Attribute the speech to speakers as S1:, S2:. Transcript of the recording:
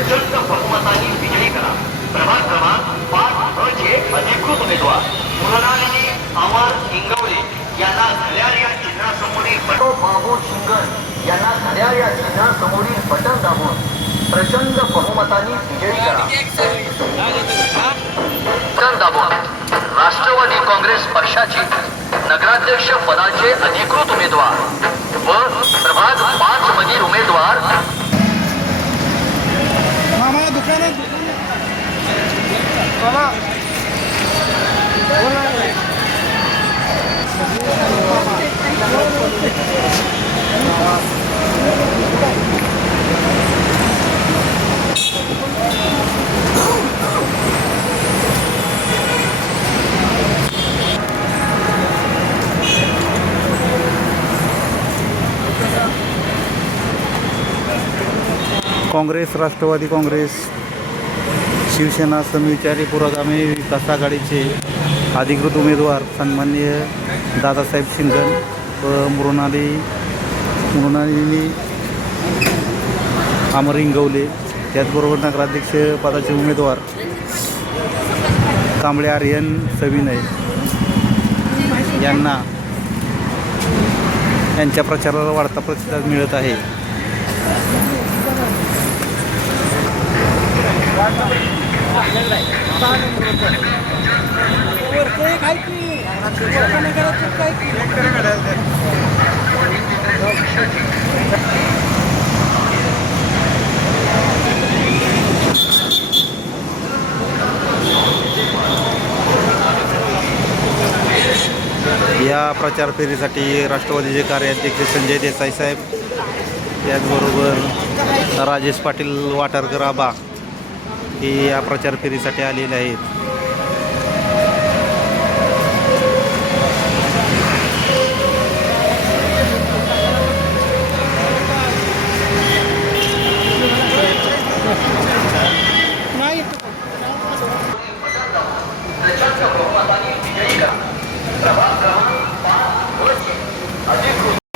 S1: प्रचंड बहुमताने विजयी करा. प्रभाग क्रमांक पाच अ अधिकृत उमेदवार. मृणालिनी अमर इंगवले यांना घड्याळ या चिन्हासमोरील बटो बाबू शिंगण. यांना घड्याळ या चिन्हासमोरील बटन दाबून प्रचंड बहुमताने विजयी करा. दाबून राष्ट्रवादी काँग्रेस पक्षाची नगराध्यक्ष पदाचे अधिकृत उमेदवार व प्रभाग पाच मधील उमेदवार
S2: मामा दुकानात मामा काँग्रेस राष्ट्रवादी काँग्रेस शिवसेना समविचारी पुरोगामी विकास आघाडीचे अधिकृत उमेदवार सन्माननीय दादासाहेब शिंगण व मृणाली मृणालिनी अमर इंगवले त्याचबरोबर नगराध्यक्ष पदाचे उमेदवार कांबळे आर्यन सविनय यांना यांच्या प्रचाराला वाढता प्रतिसाद मिळत आहे. या प्रचार फेरीसाठी राष्ट्रवादीचे कार्याध्यक्ष संजय देसाई साहेब त्याचबरोबर राजेश पाटील वाटारकर आबा हे या प्रचार फेरीसाठी आलेले आहेत.